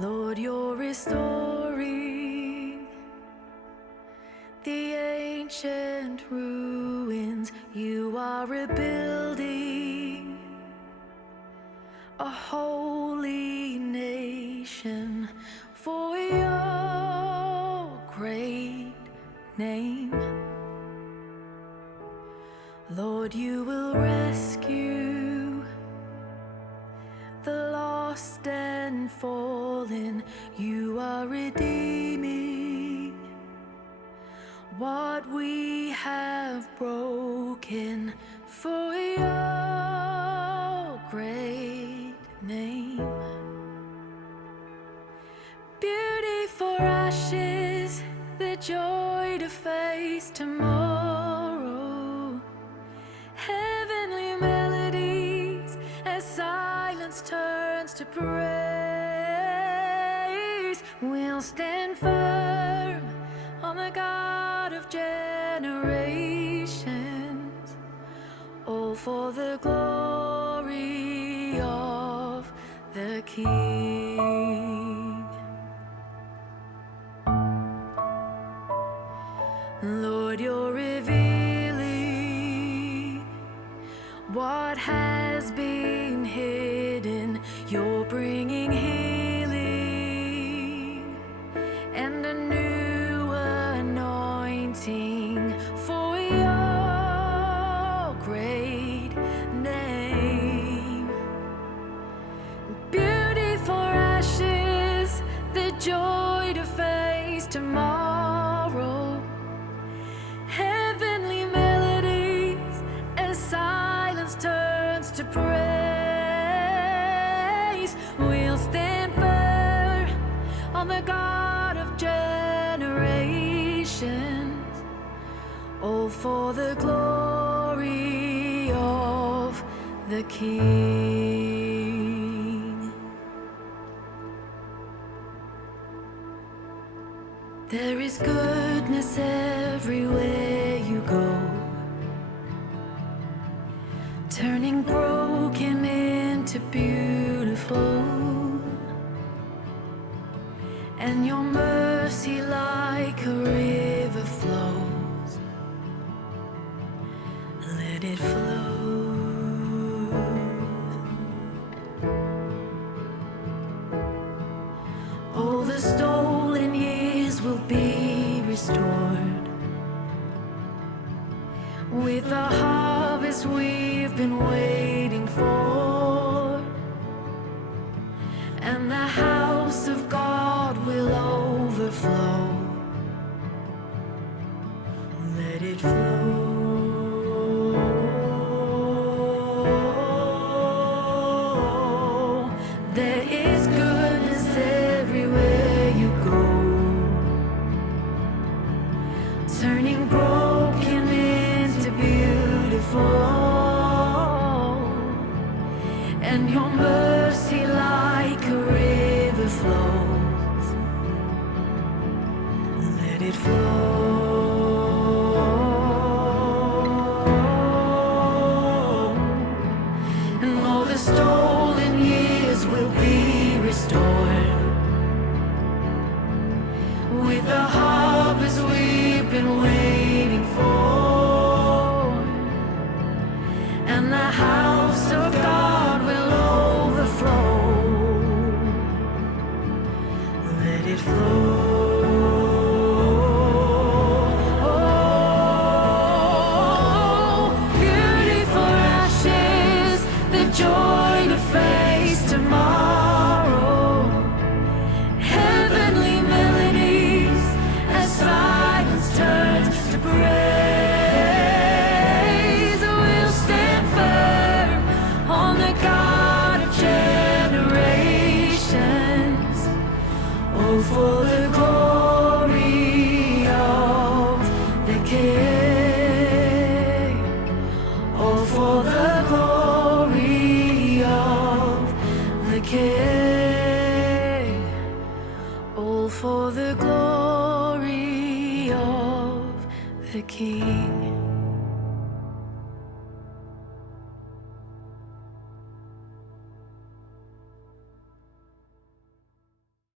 Lord, you're restoring the ancient ruins. You are rebuilding a holy nation for your great name. Lord, you will rescue the lost and fallen. You are redeeming what we have broken for your great name. Beauty for ashes, the joy to face tomorrow. Heavenly melodies as silence turns to praise. We'll stand firm on the God of generations, all for the glory of the King. Lord, you're revealing what has been hidden. You're bringing healing and a new anointing for your great name. Beauty for ashes, the joy to face tomorrow. Heavenly melodies as silence turns to praise. We'll stand firm on the God of generations, all for the glory of the King. There is goodness everywhere you go, turning broken into beautiful, and your mercy like a river flows. Let it flow. All the stolen years will be restored with the harvest we've been waiting for, and the house of God will overflow. Let it flow. There is goodness everywhere you go, turning broken into beautiful, and your mercy like a river flows. Let it flow. And all the stolen years will be restored with the harvest we've been waiting for, and the house of God will overflow. Let it flow. Oh, beauty for ashes, the joy to face tomorrow. Heavenly melodies as silence turns to praise. We'll stand firm on the God of generations, all for the glory of the King, all for the glory of the King, all for the glory of the King.